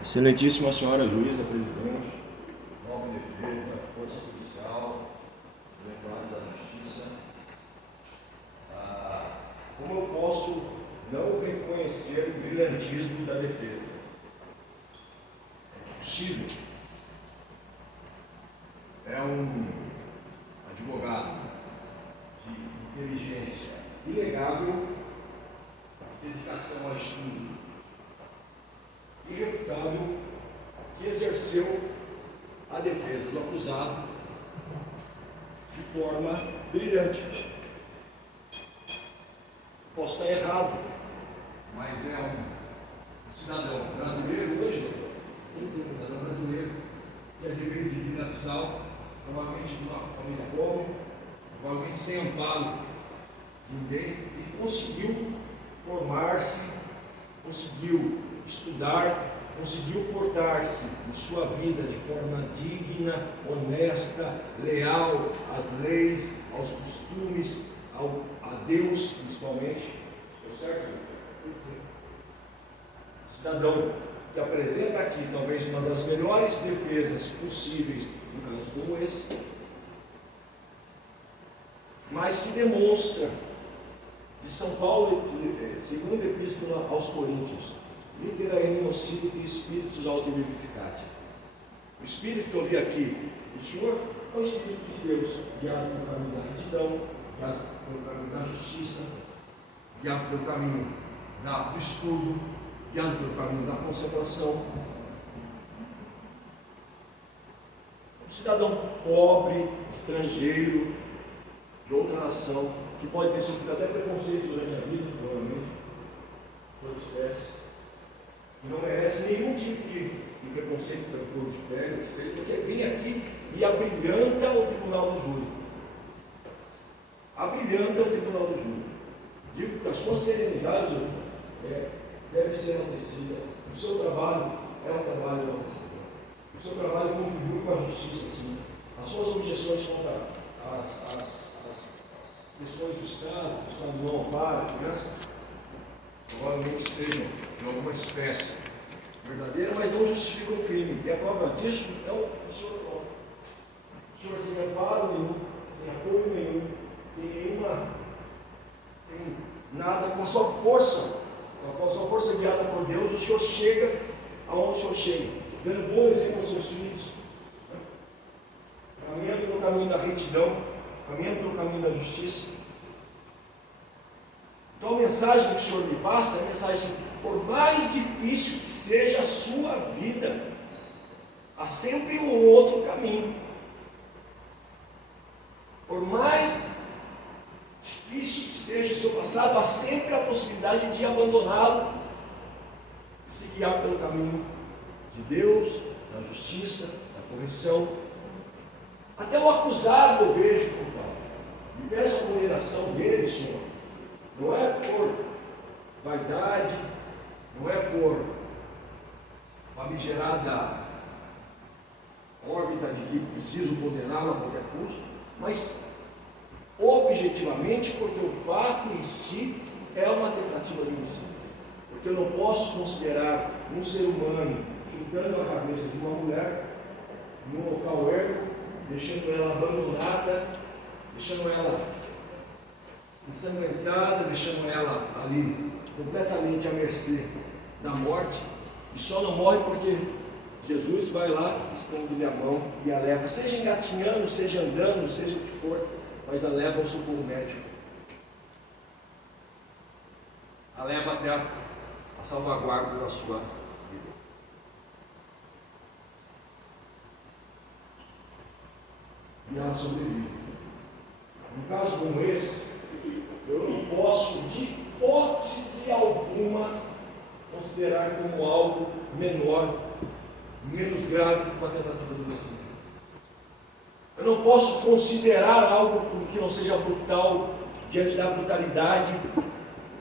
Excelentíssima senhora juíza, presidente, nobre defesa, força policial, secretário da justiça, como eu posso não reconhecer o brilhantismo da defesa? É possível. É um advogado de inteligência inegável, dedicação ao estudo irrefutável, que exerceu a defesa do acusado de forma brilhante. Posso estar errado, mas é um cidadão brasileiro hoje, doutor? Sim, cidadão brasileiro, que é de Guiné-Bissau, provavelmente de uma família pobre, provavelmente sem amparo de ninguém, e conseguiu formar-se, conseguiu estudar, conseguiu portar-se em sua vida de forma digna, honesta, leal às leis, aos costumes, a Deus principalmente. Estou certo? Cidadão que apresenta aqui talvez uma das melhores defesas possíveis num caso como esse, mas que demonstra de São Paulo, segunda epístola aos Coríntios, litera in nocide spiritus auto vivificati. O espírito que eu vi aqui, o Senhor é o Espírito de Deus, guiado pelo caminho da retidão, guiado pelo caminho da justiça, guiado pelo caminho do estudo, guiado pelo caminho da concentração. Um cidadão pobre, estrangeiro, de outra nação, que pode ter sofrido até preconceitos durante a vida, provavelmente, toda espécie, que não merece nenhum tipo de preconceito pelo cor de pele, porque vem aqui e abrilhanta o tribunal do júri. Abrilhanta o tribunal do júri. Digo que a sua serenidade deve ser enaltecida. O seu trabalho é um trabalho enaltecido. O seu trabalho contribui com a justiça, sim. As suas objeções contra as questões do Estado não ampara, criança, provavelmente sejam de alguma espécie verdadeira, mas não justificam o crime. E a prova disso é o senhor próprio. O senhor sem amparo nenhum, sem apoio nenhum, sem nada, com a sua força guiada por Deus, o senhor chega aonde o senhor chega, dando bom exemplo aos seus filhos, caminhando pelo caminho da retidão, caminhando pelo caminho da justiça. Então a mensagem que o Senhor me passa é a mensagem assim: por mais difícil que seja a sua vida, há sempre um outro caminho. Por mais difícil que seja o seu passado, há sempre a possibilidade de abandoná-lo e se guiar pelo caminho de Deus, da justiça, da correção. Até o acusado eu vejo como tal. E peço a condenação dele, Senhor. Não é por vaidade, não é por famigerada órbita de que preciso condená-lo a qualquer custo, mas objetivamente porque o fato em si é uma tentativa de homicídio. Porque eu não posso considerar um ser humano chutando a cabeça de uma mulher num local ermo, deixando ela abandonada, deixando ela ensanguentada, deixando ela ali completamente à mercê da morte, e só não morre porque Jesus vai lá, estende-lhe a mão e a leva, seja engatinhando, seja andando, seja o que for, mas a leva ao socorro médico, a leva até a salvaguarda da sua vida. E ela sobrevive. Num caso como esse, eu não posso, de hipótese alguma, considerar como algo menor, menos grave que uma tentativa de homicídio. Eu não posso considerar algo que não seja brutal diante da brutalidade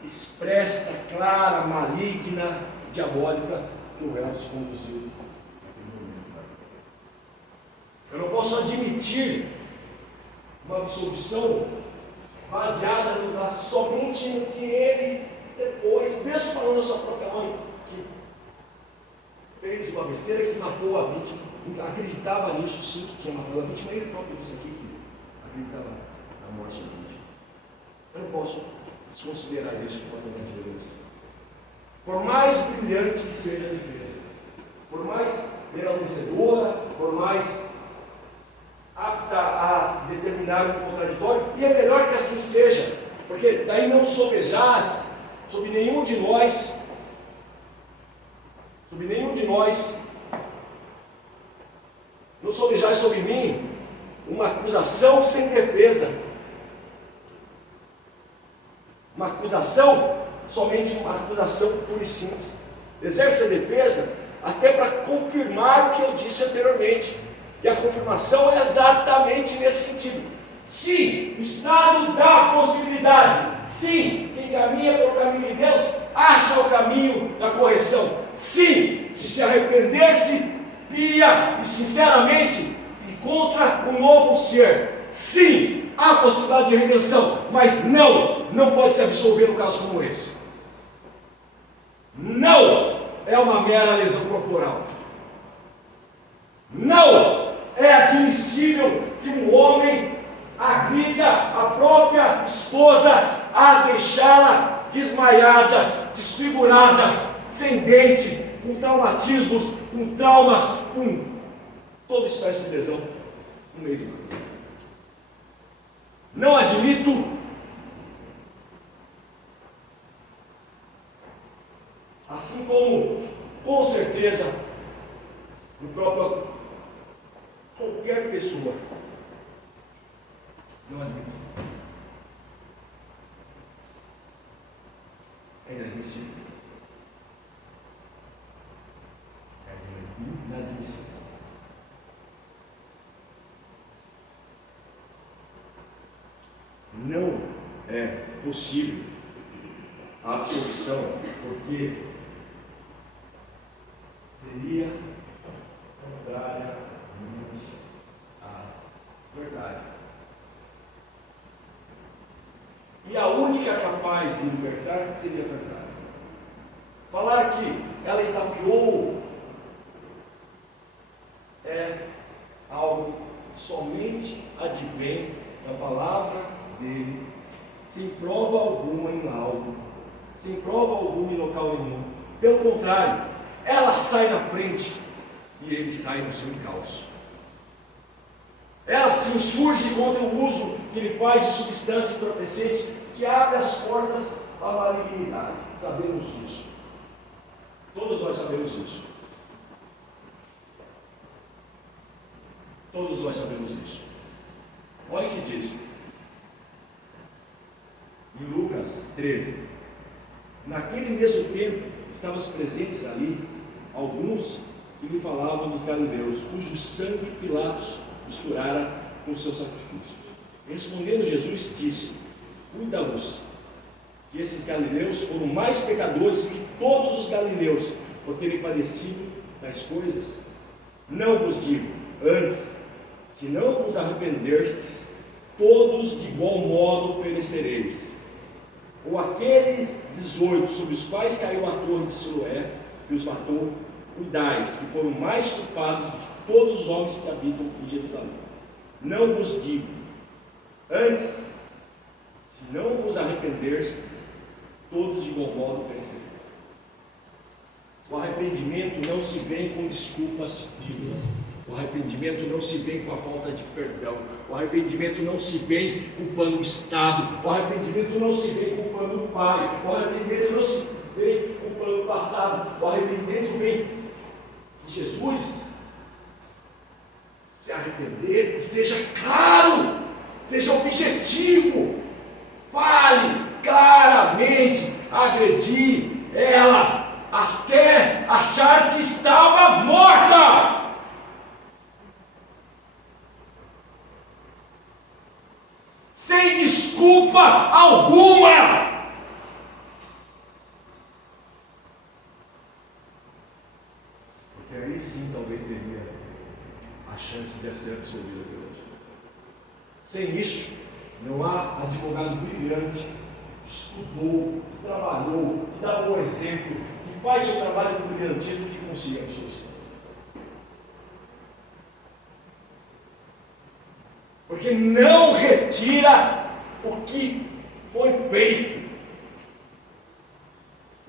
expressa, clara, maligna, diabólica que o réu se conduziu naquele momento. Eu não posso admitir uma absolvição baseada somente no que ele depois, mesmo falando da sua própria mãe, que fez uma besteira que matou a vítima, acreditava nisso sim, que tinha matado a vítima, ele próprio disse aqui que acreditava na morte da vítima. Eu não posso desconsiderar isso por conta de Jesus. Por mais brilhante que seja a defesa, por mais enaltecedora, por mais apta a determinar um contraditório, e é melhor que assim seja, porque daí não sobejaz sobre nenhum de nós, não sobejaz sobre mim uma acusação sem defesa, uma acusação, somente uma acusação pura e simples. Exerce a defesa até para confirmar o que eu disse anteriormente. E a confirmação é exatamente nesse sentido. Se o Estado dá a possibilidade, sim, quem caminha pelo caminho de Deus acha o caminho da correção. Sim, se arrepender-se pia e sinceramente encontra um novo ser. Sim, há possibilidade de redenção, mas não pode se absolver num caso como esse. Não é uma mera lesão corporal. Não é admissível que um homem agrida a própria esposa a deixá-la desmaiada, desfigurada, sem dente, com traumatismos, com traumas, com toda espécie de lesão no meio do corpo. Não admito. Assim como, com certeza, no próprio qualquer pessoa não admite. É inadmissível. É inadmissível. Não é possível a absolvição, porque seria contrária à verdade. E a única capaz de libertar seria a verdade. Falar que ela estapeou é algo que somente advém da palavra dele, sem prova alguma em algo, sem prova alguma em local nenhum. Pelo contrário, ela sai na frente e ele sai no seu encalço. Ela se insurge contra o uso que ele faz de substâncias entorpecentes, que abre as portas à malignidade. Sabemos disso. Todos nós sabemos disso. Todos nós sabemos disso. Olha o que diz em Lucas 13. Naquele mesmo tempo, estavam presentes ali alguns que lhe falavam dos galileus, cujo sangue Pilatos misturara com os seus sacrifícios. Respondendo Jesus, disse: cuida-vos, que esses galileus foram mais pecadores que todos os galileus, por terem padecido tais coisas. Não vos digo, antes, se não vos arrependerstes, todos de igual modo perecereis. Ou aqueles 18 sobre os quais caiu a torre de Siloé e os matou, cuidais, que foram mais culpados de todos os homens que habitam em Jerusalém. Não vos digo, antes, se não vos arrependerstes, todos de igual modo perecereis. O arrependimento não se vem com desculpas frívolas. O arrependimento não se vem com a falta de perdão. O arrependimento não se vem culpando o Estado. O arrependimento não se vem culpando o pai. O arrependimento não se vem culpando o passado. O arrependimento vem que Jesus se arrepender e seja claro, seja objetivo, fale claramente, agredir ela até achar que estava morta. Sem desculpa alguma. Porque aí sim talvez teria a chance de ser absolvido até hoje. Sem isso, não há advogado brilhante que estudou, que trabalhou, que dá um bom exemplo, que faz seu trabalho com brilhantismo, que consiga a absolução. Porque não retira o que foi feito.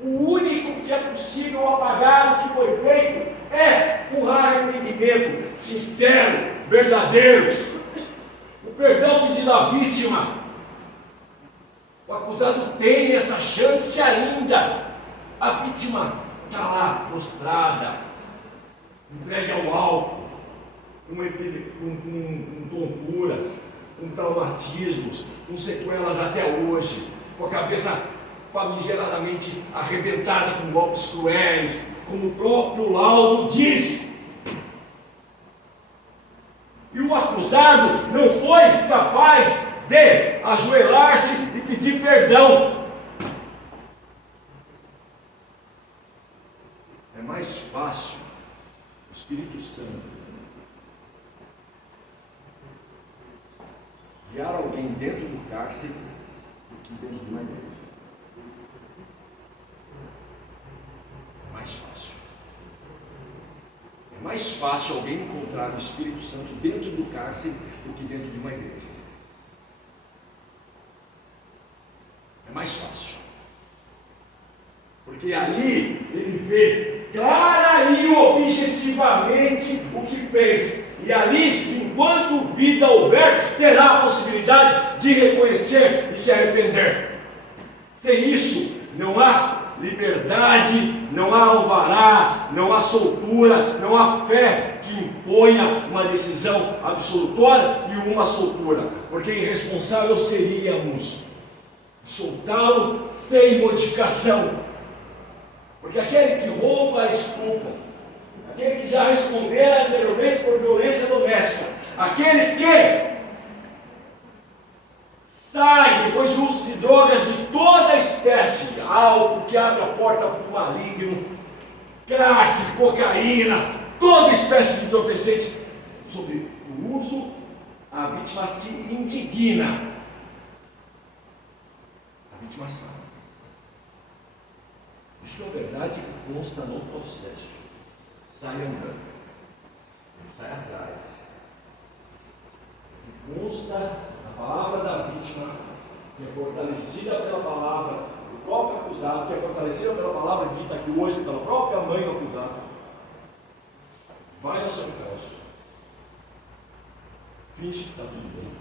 O único que é possível apagar o que foi feito é um arrependimento sincero, verdadeiro. O perdão pedido à vítima. O acusado tem essa chance ainda. A vítima está lá, prostrada, entregue ao álcool, com tonturas, com traumatismos, com sequelas até hoje, com a cabeça famigeradamente arrebentada com golpes cruéis, como o próprio laudo diz. E o acusado não foi capaz de ajoelhar-se e pedir perdão. É mais fácil o Espírito Santo guiar alguém dentro do cárcere do que dentro de uma igreja. É mais fácil. É mais fácil alguém encontrar o Espírito Santo dentro do cárcere do que dentro de uma igreja. É mais fácil. Porque ali ele vê clara e objetivamente o que fez. E ali, enquanto vida houver, terá a possibilidade de reconhecer e se arrepender. Sem isso, não há liberdade, não há alvará, não há soltura, não há fé que imponha uma decisão absolutória e uma soltura. Porque irresponsável seríamos soltá-lo sem modificação. Porque aquele que rouba, estupra. Aquele que já respondera anteriormente por violência doméstica. Aquele que sai depois de uso de drogas de toda espécie, álcool que abre a porta para o maligno, crack, cocaína, toda espécie de entorpecentes. Sobre o uso, a vítima se indigna. A vítima sabe. Isso é verdade que consta no processo. Sai andando, ele sai atrás. E consta na palavra da vítima, que é fortalecida pela palavra do próprio acusado, que é fortalecida pela palavra dita aqui hoje pela própria mãe do acusado. Vai ao seu encalço, finge que está tudo bem.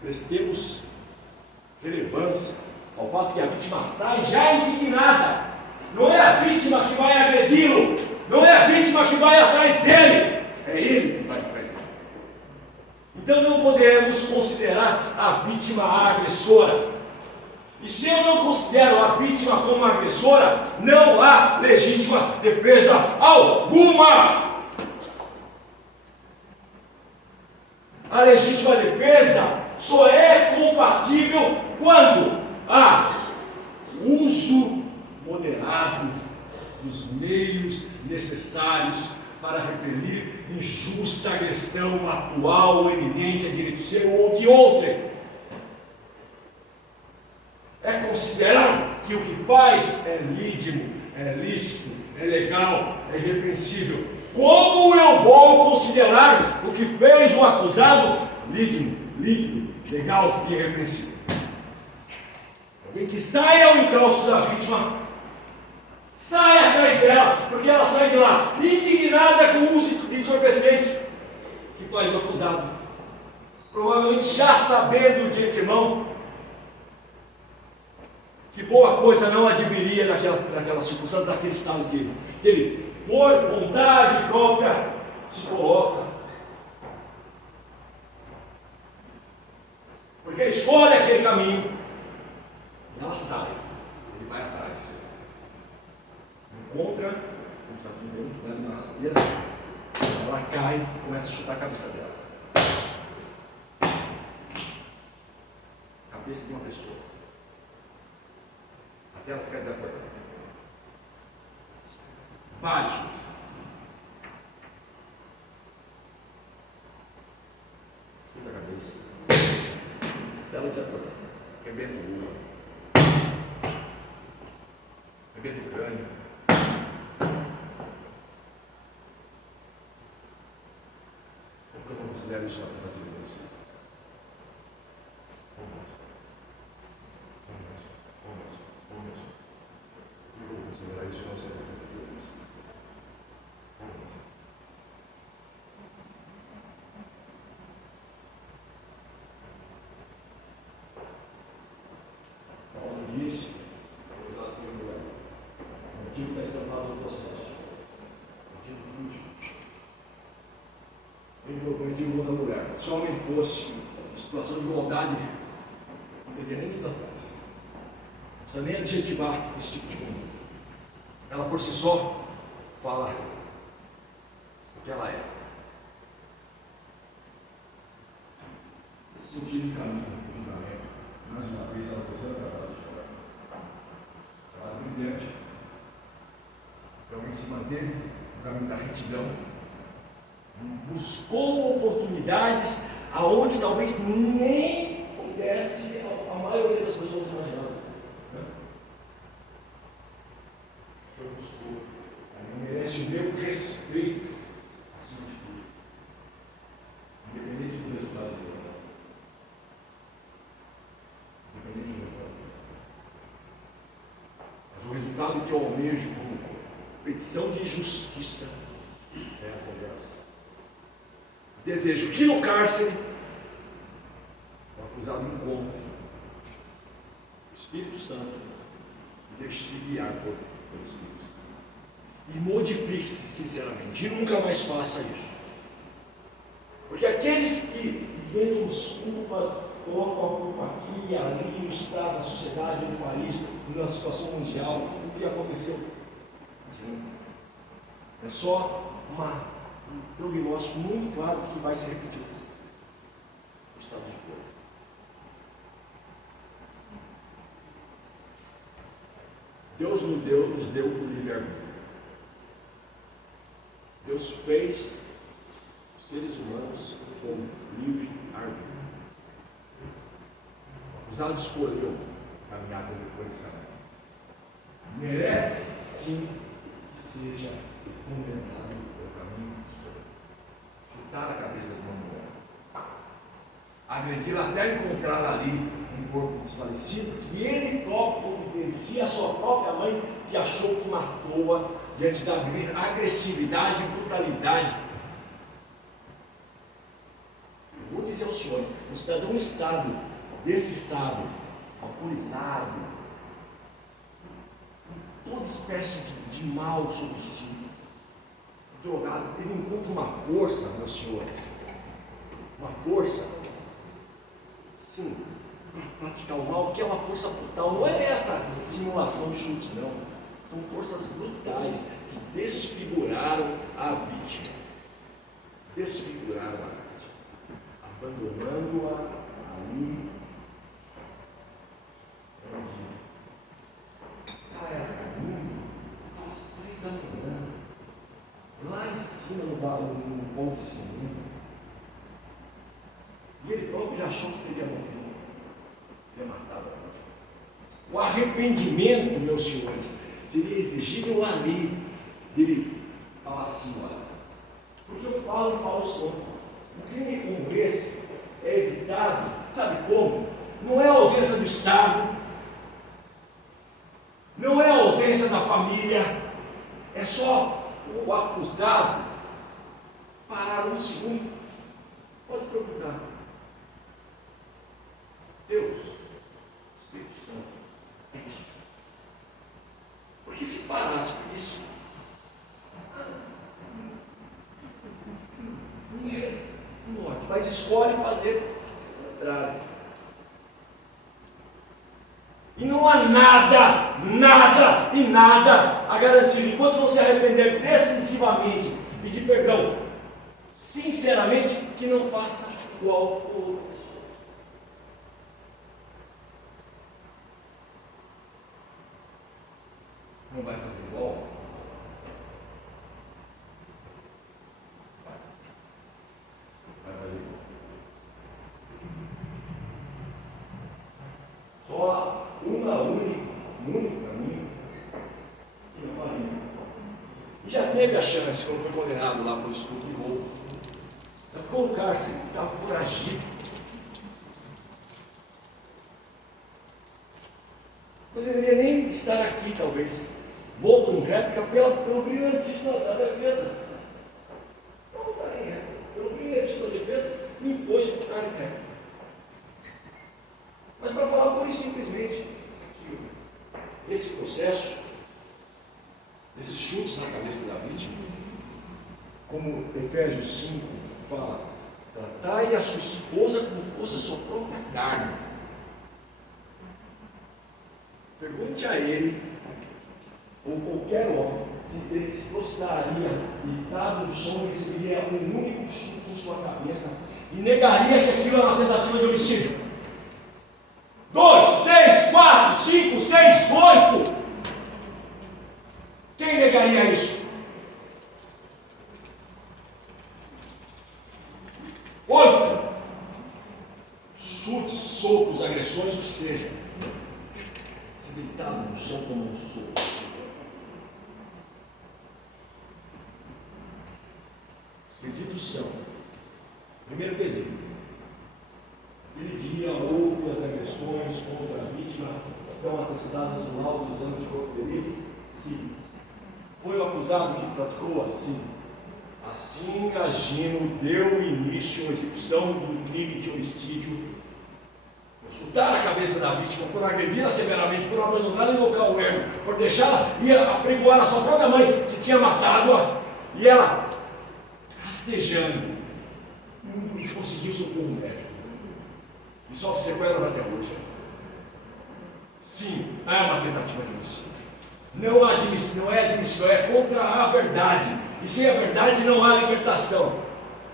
Prestemos relevância ao fato que a vítima sai já indignada. Não é a vítima que vai agredi-lo, não é a vítima que vai atrás dele, é ele que vai atrás dele. Então não podemos considerar a vítima a agressora. E se eu não considero a vítima como agressora, não há legítima defesa alguma. A legítima defesa só é compatível quando há uso moderado dos meios necessários para repelir injusta agressão atual ou iminente a direito seu ou de outrem. É considerar que o que faz é lícito, é lícito, é legal, é irrepreensível. Como eu vou considerar o que fez o acusado líquido, legal e irrepreensível? Alguém que sai ao encalço da vítima, sai atrás dela, porque ela sai de lá indignada com o uso de entorpecentes que faz o acusado, provavelmente já sabendo de antemão que boa coisa não adviria daquela circunstância, daquele estado que ele, por vontade própria, se coloca. Porque escolhe aquele caminho, e ela sai, ele vai atrás. Encontra, ela cai e começa a chutar a cabeça dela. Cabeça de uma pessoa. Até ela ficar desacordada. Vários chutes. Chuta a cabeça. Até ela desacordar. arrebenta o olho, arrebenta o crânio. Porque eu não considero isso uma tentativa de Deus. Eu vou considerar isso não ser uma tentativa de Deus. Paulo disse, aquilo que está estampado no processo, aquilo fútil. Ele falou para o outra mulher, se o homem fosse em situação de igualdade, não teria nem ido atrás. Não precisa nem adjetivar esse tipo de conduta. Ela por si só fala o que ela é. Esse sentido de caminho do julgamento, mais uma vez, ela precisa tratar da história. Ela é brilhante. Realmente se manteve no caminho da retidão. Buscou oportunidades aonde talvez nem pudesse a maioria das pessoas imaginar. O Senhor buscou. Ele merece o meu respeito acima de tudo. Independente do resultado dele. Independente do resultado dele. Mas o resultado que eu almejo como petição de justiça é a conversa. Desejo que no cárcere o acusado encontre o Espírito Santo e deixe-se guiar pelo Espírito Santo. E modifique-se sinceramente. E nunca mais faça isso. Porque aqueles que inventam desculpas, colocam a culpa aqui, ali, no Estado, na sociedade, no país, na situação mundial, o que aconteceu. É só um prognóstico muito claro que vai se repetir. O estado de coisa. Deus nos deu o livre-arbítrio. Deus fez os seres humanos com livre-arbítrio. O acusado escolheu caminhar por esse caminho. Merece sim que seja condenado pelo caminho escolhido. Chutar a cabeça de uma mulher, agredi-la até encontrar ali um corpo desfalecido que ele próprio confidencia a sua própria mãe, que achou que matou-a diante da agressividade e brutalidade. Eu vou dizer aos senhores, o cidadão desse estado, alcoolizado, com toda espécie de mal sobre si, drogado, ele encontra uma força, meus senhores, uma força, sim, para praticar o mal, que é uma força brutal. Não é essa simulação de chutes, não. São forças brutais que desfiguraram a vítima. Desfiguraram a vítima, abandonando-a ali. Era caminho, às 3 da manhã. Lá em cima no Monte de Sinim. E ele próprio já achou que teria morrido. Teria matado a vítima. O arrependimento, meus senhores, seria exigível ali dele falar assim, olha. Porque eu falo sempre. Um crime como esse é evitado, sabe como? Não é a ausência do Estado, não é a ausência da família, é só o acusado parar um segundo. Pode perguntar. Deus, Espírito Santo, é isso. Porque se parasse, porque disse, mas escolhe fazer o contrário. E não há nada a garantir, enquanto não se arrepender decisivamente, pedir perdão, sinceramente, que não faça igual com outra pessoa. Não vai fazer igual? Vai fazer igual. teve a chance quando foi condenado lá por estupro e roubo. Ela ficou no cárcere, estava foragido. Não deveria nem estar aqui, talvez. Volto em réplica pelo brilhantismo da defesa. Não votar em réplica. Pelo brilhantismo da defesa, me impôs votar em réplica. Mas para falar pura e simplesmente aquilo, esse processo, esses chutes na cabeça da vítima, como Efésios 5 fala, tratai a sua esposa como fosse a sua própria carne. Pergunte a ele, ou qualquer homem, se ele se prostraria, deitado no chão, e receberia um único chute em sua cabeça e negaria que aquilo era uma tentativa de homicídio. 2, 3, 4, 5, 6, 8. Quem negaria isso? 8. Chutes, socos, agressões, o que seja. Se deitado no chão como um soco. Os quesitos são: primeiro quesito, aquele dia houve as agressões contra a vítima, estão atestadas no laudo do exame de corpo de delito? Sim. Foi o acusado que praticou? Assim. Assim agindo, deu início à execução do crime de homicídio, por chutar a cabeça da vítima, por agredir-a severamente, por abandoná-la em local ermo, por deixá-la ir apregoar a sua própria mãe, que tinha matado-a, e ela, rastejando, não conseguiu socorro médico, e sofre sequelas até hoje. Sim, há uma tentativa de homicídio. Não é admissível, é contra a verdade. E sem a verdade não há libertação.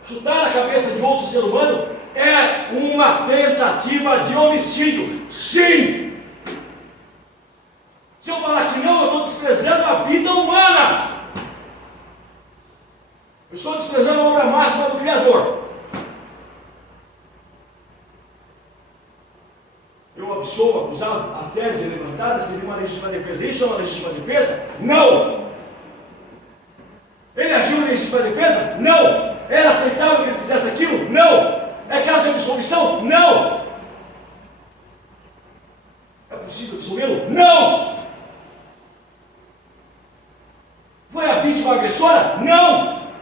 Chutar a cabeça de outro ser humano é uma tentativa de homicídio. Sim! Se eu falar que não, eu estou desprezando a vida humana. Eu estou desprezando a obra máxima do Criador. Eu absolvo o acusado, a tese levantada seria uma legítima defesa. Isso é uma legítima defesa? Não! Ele agiu em legítima defesa? Não! Era aceitável que ele fizesse aquilo? Não! É caso de absolvição? Não! É possível absolvê-lo? Não! Foi a vítima agressora? Não!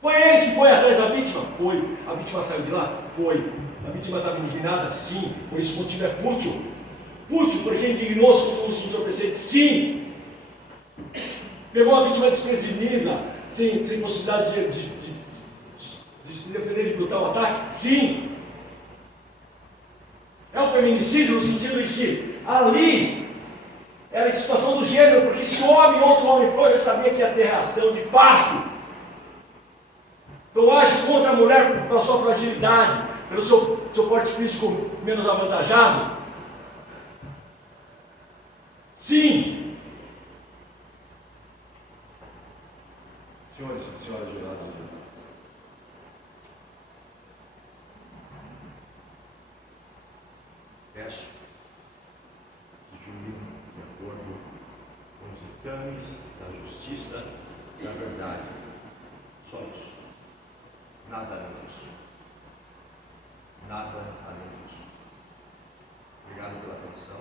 Foi ele que foi atrás da vítima? Foi. A vítima saiu de lá? Foi. A vítima estava indignada? Sim. Por isso o motivo é fútil. Fútil porque indignou-se contra o uso de entorpecente? Sim. Pegou a vítima desprevenida, sem possibilidade de se defender de brutal ataque? Sim. É um feminicídio no sentido de que ali era a situação do gênero, porque se outro homem for, já sabia que ia ter reação de fato. Então age contra a mulher pela sua fragilidade, pelo seu porte físico menos avantajado? Sim. Senhores e senhoras jurados, peço que julguem de acordo com os ditames da justiça e da verdade. Só isso. Nada além disso. Nada além disso. Obrigado pela atenção.